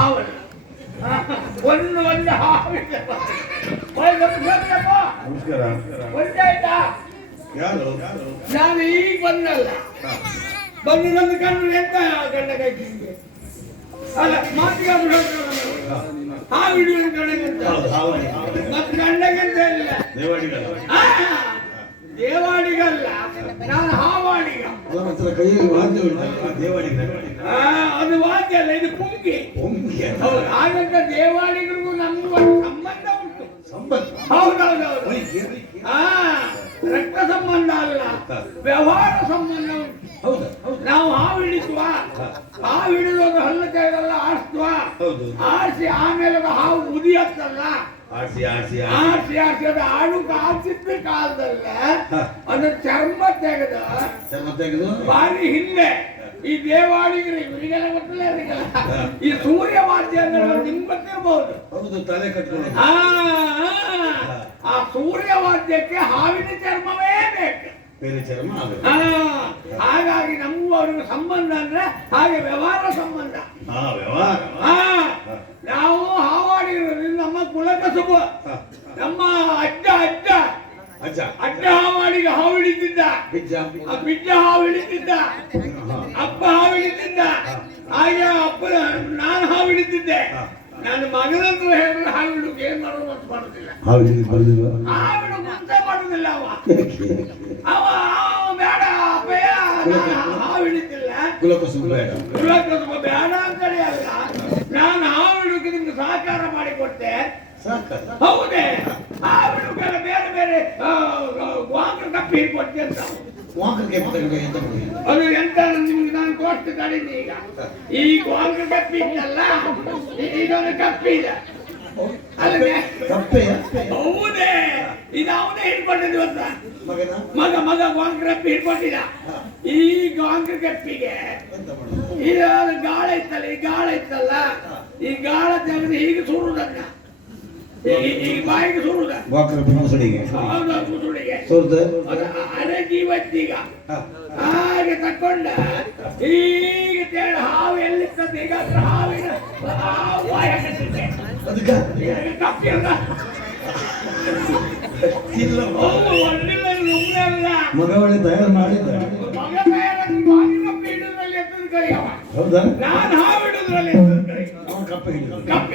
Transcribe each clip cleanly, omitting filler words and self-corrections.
ಹಾವಲ್ಲ ಒಂದು ಹಾವಿದೆ. ನಮಸ್ಕಾರ. ಒಂದಾಯ್ತಾ? ಯಾರು? ನಾನು ಈಗ ಬಂದಲ್ಲ, ಬಂದು ನನ್ನ ಕಣ್ಣು ಎಂತ ಗಂಡ ಕೈಗೆ ಅಲ್ಲ ಮಾತಿಗಾದ್ರು ಹಾವಿಡು ಗಂಡಗಂತ ಮತ್ತೆ ಗಂಡಗಂತ ಇಲ್ಲ. ದೇವಾಡಿಗಲ್ಲ, ನಾನು ಹಾವಾಡಿಗ. ಅದು ವಾದ್ಯ ಅಲ್ಲ, ಇದು ಪುಂಗಿ. ಹಾಗಂತ ದೇವಾಡಿಗರಿಗೂ ನಮ್ಗೂ ಒಂದು ಸಂಬಂಧ ಉಂಟು. ಹೌದೌದೌದು. ರಕ್ತ ಸಂಬಂಧ ಅಲ್ಲ, ವ್ಯವಹಾರ ಸಂಬಂಧ ಉಂಟು. ನಾವು ಹಾವು ಹಿಡಿಸುವ, ಹಾವು ಹಿಡಿದು ಒಂದು ಹಲ್ಲ ಕೈಗೆಲ್ಲ ಆಡಿಸುವ, ಆಡಿಸಿ ಆಮೇಲೆ ಹಾವು ಮುದಿ ಹತ್ತಲ್ಲ, ಆಡಿಸಿ ಅದು ಆಡುಕ ಆಡ್ಸಿದ್ದ ಕಾಲದಲ್ಲ ಅದನ್ನ ಚರ್ಮ ತೆಗೆದು ಬಾರಿ ಹಿಂದೆ ಈ ದೇವಾಡಿಗರು ಇವರಿಗೆಲ್ಲ ಗೊತ್ತಿಲ್ಲ, ಇವರಿಗೆಲ್ಲ ಈ ಸೂರ್ಯವಾದ್ಯ ಅಂದ್ರೆ ನಿಮ್ಗೆ ಗೊತ್ತಿರಬಹುದು. ಆ ಸೂರ್ಯವಾದ್ಯಕ್ಕೆ ಹಾವಿನ ಚರ್ಮವೇ ಬೇಕು, ಹಾಗಾಗಿ ನಮಗೂ ಅವ್ರಿಗೆ ಸಂಬಂಧ ಅಂದ್ರೆ ಹಾಗೆ ವ್ಯವಹಾರ ಸಂಬಂಧ. ನಾವು ಹಾವಾಡಿರೋದ್ರಿಂದ ನಮ್ಮ ಕುಲಕಸುಬು. ನಮ್ಮ ಅಡ್ಡ ಹಾವಾಡಿಗೆ ಹಾವು ಹಿಡಿತಿದ್ದ, ಬಿಡ್ಡ ಹಾವು ಹಿಡಿತಿದ್ದ, ಅಪ್ಪ ಹಾವು ಹಿಡಿತಿದ್ದ. ಹಾಗೆ ಅಪ್ಪ ನಾನು ಹಾವು ಹಿಡಿತಿದ್ದೆ. ನಾನು ಮಗನಂತ ಹೇಳಿದ್ರೆ ಹಾವು ಹಿಡಿದು ಏನ್ ಮಾಡೋದು ಅಂತ ಮಾಡುದಿಲ್ಲ, ಹಾವಿನ ಮುಂದೆ ಮಾಡುದಿಲ್ಲ. ಅವ ಬೇಡ ಅಪ್ಪಯ್ಯ, ಹಾವು ಹಿಡಿತಿಲ್ಲ, ಕುಲಕಸುಬ ಬೇಡ ಅಂತೇಳಿ ಅಲ್ಲ, ನಾನು ಹಾವು ಹಿಡಿದು ನಿಮ್ಗೆ ಸಹಕಾರ ಮಾಡಿಕೊಟ್ಟೆ. ಹೌದೇ? ಹಾವು ಹಿಡಿದು ಬೇರೆ ಬೇರೆ ವಾಂಗ್ರ ಕಪ್ಪಿ ಹಿಡ್ಕೊಟ್ಟೆ ಅಂತ. ಅದು ಎಂತ ನಿಮ್ಗೆ ನಾನು ತೋರಿಸ್ತು ಕಡಿಮೆ. ಈಗ ಈ ವಾಂಗ್ರ ಕಪ್ಪಿ ಇತ್ತಲ್ಲ, ಇದೊಂದು ಕಪ್ಪಿ ಇದೆ. ಹೌದೇ? ಇದು ಅವನೇ ಹಿಡ್ಕೊಂಡಿದ್ದು ಅಂತ ಮಗ ವಾಂಗ್ರ ಕಪ್ಪಿ ಹಿಡ್ಕೊಂಡಿದ್ದ. ಈ ವಾಂಗ್ರ ಕಪ್ಪಿಗೆ ಇದು ಗಾಳ ಇತ್ತಲ್ಲ, ಈ ಗಾಳ ತೆಗೆದು ಹೀಗೆ ಸುರುದನ್ನ, ಈ ಬಾಯಿಗೆ ಸುರುದ ಅರೆ ಜೀವತ್ತೀಗ ಹಾಗೆ ತಕೊಂಡ ಹೀಗೆ ತೇಳ ಹಾವು ಎಲ್ಲಿರ್ತದೆ. ಈಗ ಹಾವಿನ ಮಗ ಒಳ್ಳೆ ತಯಾರು ಮಾಡಿದ್ದ. ನಾನು ಹಾವು ಹಿಡಿದ್ರಲ್ಲಿ ಕಪ್ಪಿ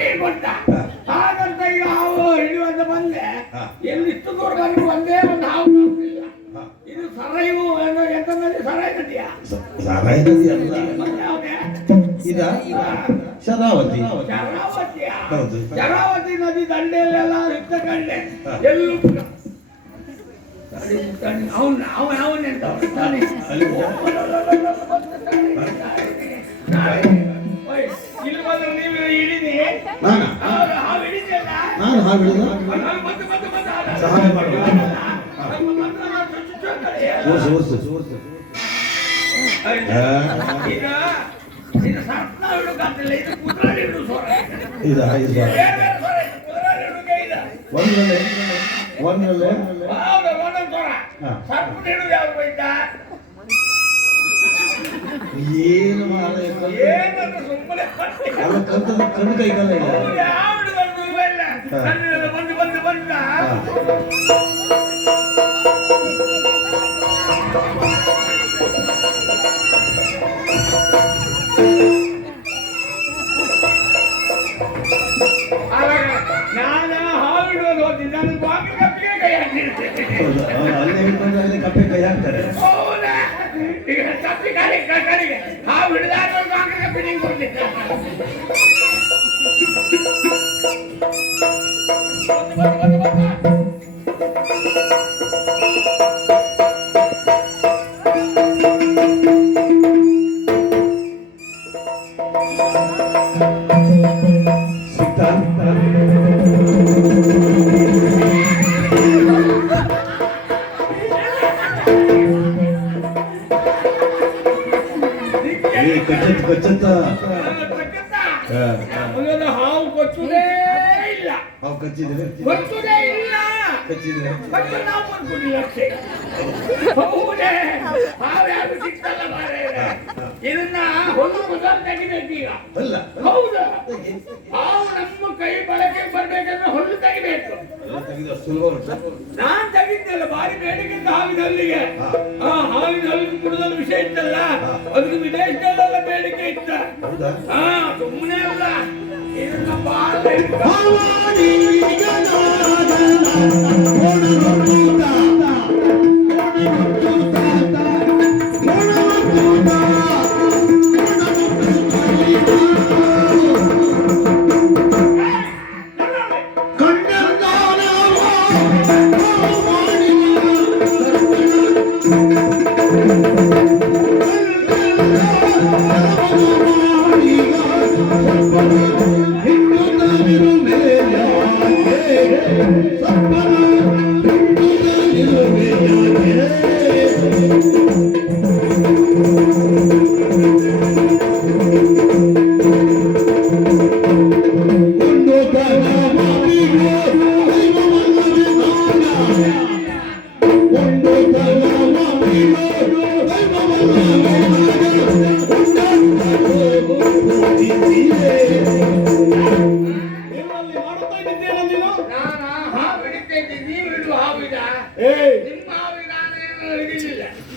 ಹಿಡ್ಕೊಂಡ. ಹಾಗಂತ ಈಗ ಹಾವು ಹಿಡಿಯುವಂತ ಬಂದೆ, ಎಲ್ಲಿಷ್ಟು ದೂರ ಬಂದು ಒಂದೇ ಒಂದು ಹಾವು ಇಲ್ಲ. ಇದು ಸರೈವು ಎಂತಂದ್ರೆ ಸರಾಯಿ ನದಿಯಾ? ಸರಾಯಿ ನದಿ ಅಲ್ಲ, ಶರಾವತಿ ನದಿ ದಂಡೆಯಲ್ಲೆಲ್ಲ ಇದ್ದ ಕಂಡೆ ಎಲ್ಲೂ ಅವನೆಂತ ಇಲ್ಲಿ ಬಂದ್ರೆ ನೀವು ಹಿಡಿದಿ ಹಾವು ಹಿಡಿದಲ್ಲ, ನಾನು ಹಾವು ಹಿಡಿದ ಸಹಾಯ ಮಾಡುವ ಇದು ಸಣ್ಣ ಹಿಡುಗಂತಿಲ್ಲ, ಇದು ಕುದುರೆ ಹಿಡು ಸೊರ. ಒಂದೊಂದು ಸೊರ ಸಣ್ಣ ಹಿಡುಗ ಯಾವ್ದು ಹೋಯ್ತ ಏನು ಏನಂತ ಸುಮ್ಮನೆ ಕಣ್ಣು ಕೈಗಲ್ಲ ಯಾವ ಹಿಡುಗಲ್ಲ ಬಂದ ನಾನು ಹಾವಿಡೋದು ಹೋಗ್ತೀನಿ, ನಾನು ಬಾಗಿಲು ಕಪ್ಪಿಗೆ ಕೈ ಹಾಕ್ತಿರ್ತೇನೆ. ಅಲ್ಲೇ ಹಿಡ್ಕೊಂಡು ಅಲ್ಲಿ ಕಪ್ಪೆ ಕೈ ಹಾಕ್ತಾರೆ. ಹೌದಾ? ಈಗ ಕಪ್ಪಿ ಕಡೆಗೆ ಹಾವು ಹಿಡಿದಾಗ ಬಾಗಿಲು ಕಪ್ಪಿ ನಿಂಗೆ ಕೊಡ್ತಿದ್ದೆ. ಹಾವು ಕೊಚ್ಚುದೇ ಇಲ್ಲ, ಹಾವು ಕಚ್ಚಿದ್ರೆ ಕೊಚ್ಚುದೇ ಇಲ್ಲ. ಕಚ್ಚಿದ್ರೆ ಮತ್ತೆ ನಾವು ಬರ್ಕೊಡಿ ಲಕ್ಷೆ ಹೌದೇ ಹಾವ್ಯಾರು ಸಿಕ್ತಲ್ಲ ಮಾರೇ ಇದನ್ನ ಹೊಲ್ಲು ಮೊದಲು ತೆಗಿಬೇಕೀಗ ಅಲ್ಲ ಹೌದಾ ಹಾವು ನಮ್ಮ ಕೈ ಬಳಕೆ ಬರ್ಬೇಕಂದ್ರೆ ಹೊಲ್ಲು ತೆಗಿಬೇಕು ಎಲ್ಲ ತೆಗೆದ ಸುಲಭ ಉಂಟು. ನಾನ್ ತೆಗಿದ್ನಲ್ಲ ಬಾರಿ ಬೇಡಿಕೆ ಹಾವಿನ ಹಲ್ಲಿಗೆ ಹಾವಿನ ಹಲ್ಲಿಗೆ ಕುಡಿದಲ್ಲಿ ವಿಷಯ ಇತ್ತಲ್ಲ ಅದಕ್ಕೆ ವಿದೇಶದಲ್ಲೆಲ್ಲ ಬೇಡಿಕೆ ಇತ್ತ ಹೌದಾ ಸುಮ್ಮನೆ ಅಲ್ಲ ಇದನ್ನ ಬಾಳ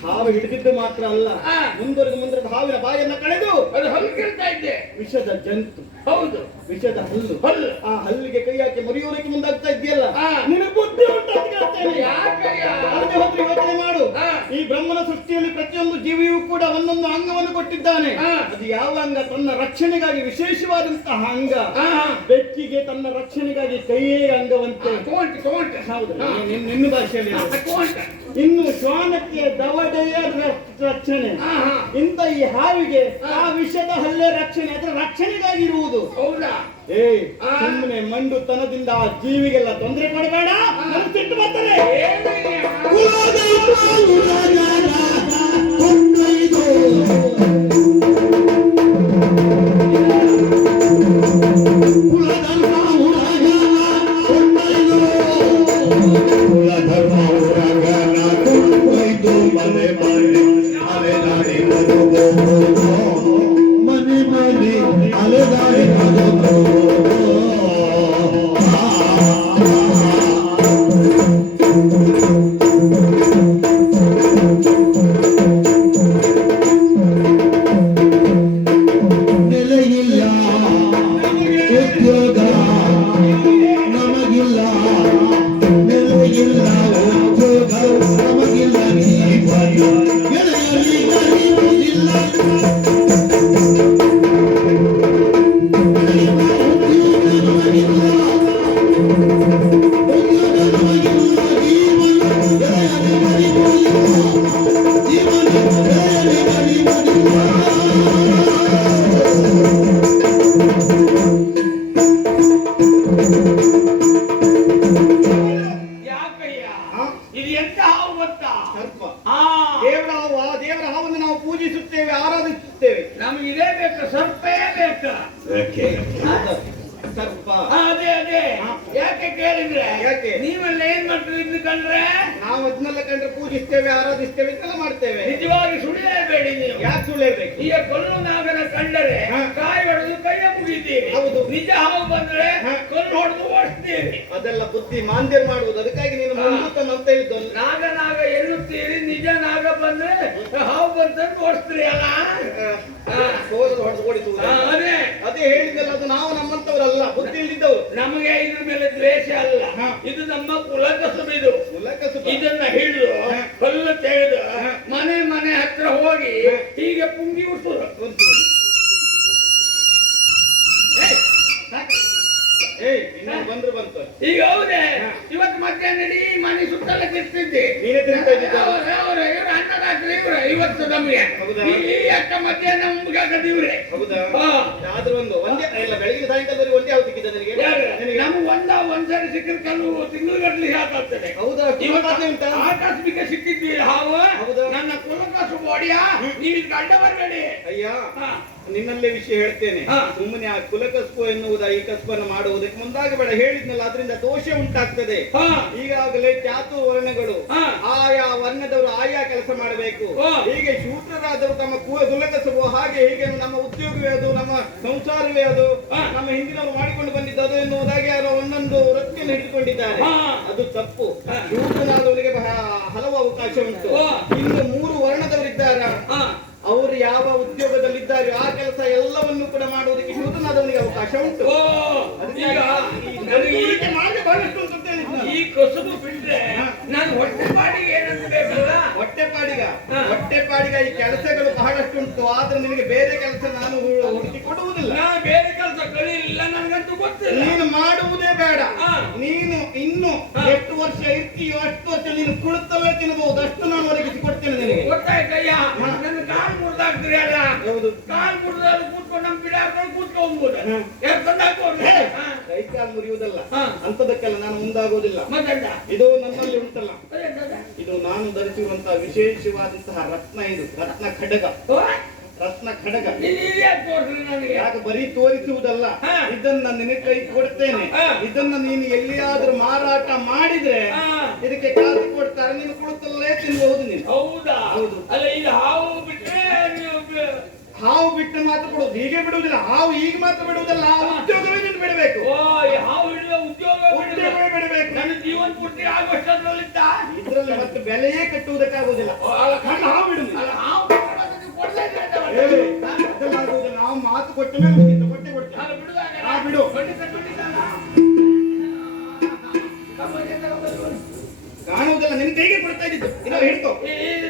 ಹಾವು ಹಿಡಿದಿದ್ದು ಮಾತ್ರ ಅಲ್ಲ ಮುಂದೆ ಹಾವಿನ ಬಾಯನ್ನ ಕಳೆದು ಅದು ಹಲ್ಲು ಕೇಳ್ತಾ ಇದ್ದೆ ವಿಷದ ಜಂತು ಹೌದು ವಿಷದ ಹಲ್ಲು ಹಲ್ಲು ಆ ಹಲ್ಲಿಗೆ ಕೈ ಹಾಕಿ ಮುರಿಯೋದಕ್ಕೆ ಮುಂದಾಗ್ತಾ ಇದೆಯಲ್ಲ ಹಾ. ನಿನಗೆ ಬುದ್ಧಿ ಉಂಟು ಅಂತ ಕೇಳ್ತೇನೆ. ಯಾಕಯ್ಯ? ಅಲ್ಲದೆ ಹೋದ್ರೆ ಯೋಚನೆ ಮಾಡು ಹಾ. ಈ ಬ್ರಹ್ಮನ ಸೃಷ್ಟಿಯಲ್ಲಿ ಪ್ರತಿಯೊಂದು ಜೀವಿಯೂ ಕೂಡ ಒಂದೊಂದು ಅಂಗವನ್ನು ಕೊಟ್ಟಿದ್ದಾನೆ ಹಾ. ಅದು ಯಾವ ಅಂಗ ತನ್ನ ರಕ್ಷಣೆಗಾಗಿ ವಿಶೇಷವಾದಂತಹ ಅಂಗ ಹಾ. ಬೆಕ್ಕಿಗೆ ತನ್ನ ರಕ್ಷಣೆಗಾಗಿ ಕೈಯೇ ಅಂಗವಂತೆ ತಗೊಂಡೆ ಹೌದು ನಿನ್ನ ಭಾಷೆಯಲ್ಲಿ ಹೇಳು. ತಗೊಂಡೆ ಇನ್ನು ಶ್ವಾನಕ್ಕೆ ದವಡೆಯ ರಕ್ಷಣೆ ಇಂತ ಈ ಹಾವಿಗೆ ಆ ವಿಷದ ಹಲ್ಲೆ ರಕ್ಷಣೆ ಅದರ ರಕ್ಷಣೆಗಾಗಿ ಇರುವುದು ಹೌದಾ ಸುಮ್ಮನೆ ಮಂಡುತನದಿಂದ ಆ ಜೀವಿಗೆಲ್ಲ ತೊಂದರೆ ಕೊಡಬೇಡ ನನಗೆ ಸಿಟ್ಟು ಬರ್ತಾರೆ ನೀವೆಲ್ಲ ಏನ್ ಮಾಡ್ತೀವಿ ಕಂಡ್ರೆ ನಾವು ಅದನ್ನೆಲ್ಲ ಕಂಡ್ರೆ ಪೂಜಿಸ್ತೇವೆ ಆರಾಧಿಸ್ತೇವೆ ಇದೆಲ್ಲ ಮಾಡ್ತೇವೆ ನಿಜವಾಗಿ ಸುಳ್ಳೇಬೇಡಿ ನೀವು ಯಾಕೆ ಸುಳ್ಳೇಬೇಕು ಈಗ ಕೊಲ್ಲು ನಾಗನ ಕಂಡರೆ ಕಾಯಿ ಹೊಡೆದು ಕೈಯ ಮುಗಿತೀರಿ ಹೌದು ನಿಜ ಹಾವು ಬಂದ್ರೆ ಕೊಲ್ಲು ಹೊಡೆದು ಓಡಿಸ್ತೀರಿ ಅದೆಲ್ಲ ಬುದ್ಧಿ ಮಾಂದ್ಯರ್ ಮಾಡುವುದು ಅದಕ್ಕಾಗಿ ನೀನು ಮುಂದುತ್ತನ ಅಂತ ಹೇಳಿದ್ದು ನಾಗ ಎನ್ನುತ್ತೀರಿ ನಿಜ ನಾಗ ಬಂದ್ರೆ ಹಾವು ಬಂತಂದು ಓಡಿಸ್ತೀರಿ ಅಲ್ಲ ಹೊಡೆದು ಓಡಿಸುವುದು ಅದೇ ಅದೇ ಹೇಳಿದ್ದಲ್ಲ ಅದು ನಾವು ನಮ್ಮಂತವರಲ್ಲ ಬುದ್ಧಿ ಇಲ್ಲಿದ್ದವರು ನಮಗೆ ಇದ್ರ ಮೇಲೆ ದ್ವೇಷ ಅಲ್ಲ ಇದು ನಮ್ಮ ಕುಲಕಸುಬಿದು ಇದನ್ನ ಹಿಡಿದು ಕಲ್ಲು ತೆಗೆದು ಮನೆ ಹತ್ರ ಹೋಗಿ ಹೀಗೆ ಪುಂಗಿ ಉಸುರು ಬಂದ್ರು ಬಂತು ಈಗ ಹೌದೇ ಇವತ್ತು ಮಧ್ಯಾಹ್ನ ಇಡೀ ಮನೆ ಸುತ್ತಲ ತಿರ್ತಿದ್ದೆ ನೀನೇ ತಿರ್ತಾ ಇದ್ದಿದ್ದ ಇವ್ರು ಅನ್ನದಾತ್ರಿ ಇವ್ರೆ ಇವತ್ತು ನಮ್ಗೆ ಈ ಅಕ್ಕ ಮಧ್ಯಾಹ್ನ ಮುಂಗಾಕದ ಇವ್ರೆ ಹೌದಾ ಆದ್ರೂ ಒಂದು ಒಂದೇ ಇಲ್ಲ ಬೆಳಗಿನ ಸಾಯಂಕಾಲದವರೆಗೆ ಒಂದೇ ಯಾವ್ದು ಸಿಕ್ಕಿದೆ ನನಗೆ ನಿನಗೆ ನಮ್ಗೆ ಒಂದ್ಸರಿ ಸಿಕ್ಕಿದ ಕಲ್ಲು ತಿಂಗಳು ಆಗ್ತದೆ. ಹೌದಾ ಇವತ್ತಾದ್ರೆ ಉಂಟಾ ಆಕಸ್ಮಿಕ ಸಿಕ್ಕಿದ್ವಿ ಹಾವು. ಹೌದಾ? ನನ್ನ ಕುಲಕಸು ಒಡೆಯ ನೀವು ಗಂಡ ಬರಬೇಡಿ. ಅಯ್ಯ ನಿನ್ನಲ್ಲೇ ವಿಷಯ ಹೇಳ್ತೇನೆ. ಸುಮ್ಮನೆ ಆ ಕುಲಕಸ್ಬು ಎನ್ನುವುದ ಈ ಕಸ್ಬನ್ನು ಮಾಡುವುದಕ್ಕೆ ಮುಂದಾಗಬೇಡ. ಹೇಳಿದ್ನಲ್ಲ ಅದರಿಂದ ದೋಷ ಉಂಟಾಗ್ತದೆ. ಈಗಾಗಲೇ ಚಾತು ವರ್ಣಗಳು ಆಯಾ ವರ್ಣದವರು ಆಯಾ ಕೆಲಸ ಮಾಡಬೇಕು. ಹೀಗೆ ಶೂದ್ರರಾದವರು ತಮ್ಮ ಕುಲಕಸಬು ಹಾಗೆ ಹೀಗೆ ನಮ್ಮ ಉದ್ಯೋಗವೇ ಅದು, ನಮ್ಮ ಸಂಸಾರವೇ ಅದು, ನಮ್ಮ ಹಿಂದಿನವರು ಮಾಡಿಕೊಂಡು ಬಂದಿದ್ದು ಅದು ಎನ್ನುವುದಾಗಿ ಅವರು ಒಂದೊಂದು ವೃತ್ತಿಯನ್ನು ಹಿಡಿದುಕೊಂಡಿದ್ದಾರೆ. ಅದು ತಪ್ಪು. ಶೂದ್ರನಾದವರಿಗೆ ಹಲವು ಅವಕಾಶ ಉಂಟು. ಇನ್ನು 3 ವರ್ಣದವರಿದ್ದಾರೆ. ಅವರು ಯಾವ ಉದ್ಯೋಗದಲ್ಲಿದ್ದಾರೆ ಆ ಕೆಲಸ ಎಲ್ಲವನ್ನು ಕೂಡ ಮಾಡುವುದಕ್ಕೆ ಶೂದ್ರನಾದವನಿಗೆ ಅವಕಾಶ ಉಂಟು. ಈ ಕಸುಬು ಬಿಟ್ರೆ ನಾನು ಹೊಟ್ಟೆಪಾಡಿಗೆ ಏನಂತ ಬೇಕಲ್ಲ? ಹೊಟ್ಟೆಪಾಡಿಗ ಈ ಕೆಲಸಗಳು ಬಹಳಷ್ಟು ಉಂಟು. ಆದ್ರೆ ನಿನಗೆ ಬೇರೆ ಕೆಲಸ ನಾನು ಹುಡುಕಿ ಕೊಡುವುದಿಲ್ಲ. ನಾನು ಬೇರೆ ಕೆಲಸ ಕಲಿಯಿಲ್ಲ, ನನಗಂತೂ ಗೊತ್ತಿಲ್ಲ. ನೀನು ಮಾಡುವುದೇ ಬೇಡ. ನೀನು ಇನ್ನು ಎಷ್ಟು ವರ್ಷ ಇರ್ತೀಯೋ ಅಷ್ಟು ವರ್ಷ ನೀನು ಕುಳಿತಲ್ಲೇ ತಿನ್ನಬಹುದು. ಅಷ್ಟು ನಾನು ಒದಗಿಸಿ ಕೊಡ್ತೇನೆ ನಿನಗೆ. ಗೊತ್ತಾಯ್ತಯ್ಯ? ನನ್ನ ಕಾಲು ಮುರಿದಾಗ್ತೀರಿ ಅಲ್ಲ? ಹೌದು. ಕಾಲು ಮುರಿದಾಗ ಕೂತ್ಕೊಂಡು ನಮ್ಮ ಗಿಡ ಹಾಕೊಂಡು ಕೂತ್ಕೊಂಡ್ಬೋದು. ಕೈ ಕಾಲು ಮುರಿಯುವುದಲ್ಲ, ಅಂತದಕ್ಕೆಲ್ಲ ನಾನು ಮುಂದಾಗುವುದಿಲ್ಲ. ಇದು ನನ್ನಲ್ಲಿ ಉಂಟಲ್ಲ, ಇದು ನಾನು ಧರಿಸಿರುವಂತಹ ವಿಶೇಷವಾದಂತಹ ರತ್ನ. ಇದು ರತ್ನ ಖಡ್ಗ. ರತ್ನ ಖಡ್ಗ ಯಾಕೆ ಬರೀ ತೋರಿಸುವುದಲ್ಲ, ಇದನ್ನ ನಿನಗೆ ಕೈ ಕೊಡ್ತೇನೆ. ಇದನ್ನ ನೀನು ಎಲ್ಲಿಯಾದ್ರೂ ಮಾರಾಟ ಮಾಡಿದ್ರೆ ಇದಕ್ಕೆ ಕಾಸು ಕೊಡ್ತಾರೆ, ನೀನು ಕುಳಿತಲ್ಲೇ ತಿನ್ಬಹುದು ನೀನು. ಹೌದಾ? ಹೌದು. ಅಲ್ಲ ಈಗ ಹಾವು ಬಿಟ್ರೆ ಹಾವು ಬಿಟ್ಟು ಮಾತ್ರ ಕೊಡುದು, ಹೀಗೆ ಬಿಡುವುದಿಲ್ಲ. ಹಾವು ಈಗ ಮಾತ್ರ ಬಿಡುವುದಲ್ಲ, ಆ ಉದ್ಯೋಗವೇ ನೀನು ಬಿಡಬೇಕು. ಹಾವು ಹಿಡಿದ ಉದ್ಯೋಗವೇ ಬಿಡಬೇಕು. ನನ್ನ ಜೀವನ ಪೂರ್ತಿ ಆಗುವಷ್ಟರಲ್ಲಿದ್ದ ಇದ್ರಲ್ಲಿ ಮತ್ತೆ ಬೆಲೆಯೇ ಕಟ್ಟುವುದಕ್ಕಾಗುವುದಿಲ್ಲ. ಹಾವು ಬಿಡುವುದಿಲ್ಲ. ನಾವು ಮಾತು ಕೊಟ್ಟ ಮೇಲೆ ಕೊಟ್ಟೆ ಕೊಡ್ತೇವೆ. ಬಿಡು. ಕಾಣುವುದಲ್ಲ, ನಿನ್ ಕೈಗೆ ಕೊಡ್ತಾ ಇದ್ದಿದ್ದು. ಇಲ್ಲ ಹಿಡ್ಕೋ.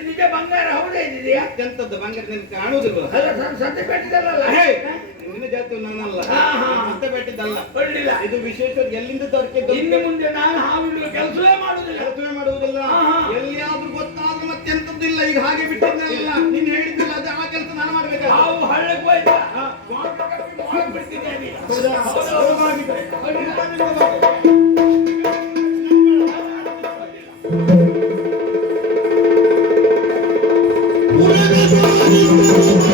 ನಿಜ ಬಂಗಾರ ಹೌದೇ ಇದೆಯಾ? ಎಂತದ್ದು ಬಂಗಾರ ನಿನ್ಗೆ ಕಾಣುವುದಿಲ್ಲ. ಸತ್ಯ ಬೆಟ್ಟಿದಲ್ಲ, ನಿನ್ನ ಜಾತಿ ನನ್ನಲ್ಲ, ಮತ್ತೆ ಬೆಟ್ಟಿದ್ದಲ್ಲ. ಇದು ವಿಶೇಷ ಎಲ್ಲಿಂದ ತರ್ಕಿದ್ದು. ಇನ್ನು ಮುಂದೆ ನಾನು ಹಾವಿಡುವ ಕೆಲಸವೇ ಮಾಡುವುದಿಲ್ಲ. ಎಲ್ಲಿಯಾದ್ರೂ ಗೊತ್ತಾದ್ರೂ ಮತ್ತೆ ಎಂತದ್ದು ಇಲ್ಲ. ಈಗ ಹಾಗೆ ಬಿಟ್ಟಿದ್ದಲ್ಲ, ನೀನ್ ಹೇಳಿದ್ದಿಲ್ಲ ಅದು ಆ ಕೆಲಸ ನಾನು ಮಾಡ್ಬೇಕು. ಹಾವು ಹಳ್ಳಕ್ಕೆ ಹೋಯ್ತಾ Thank you.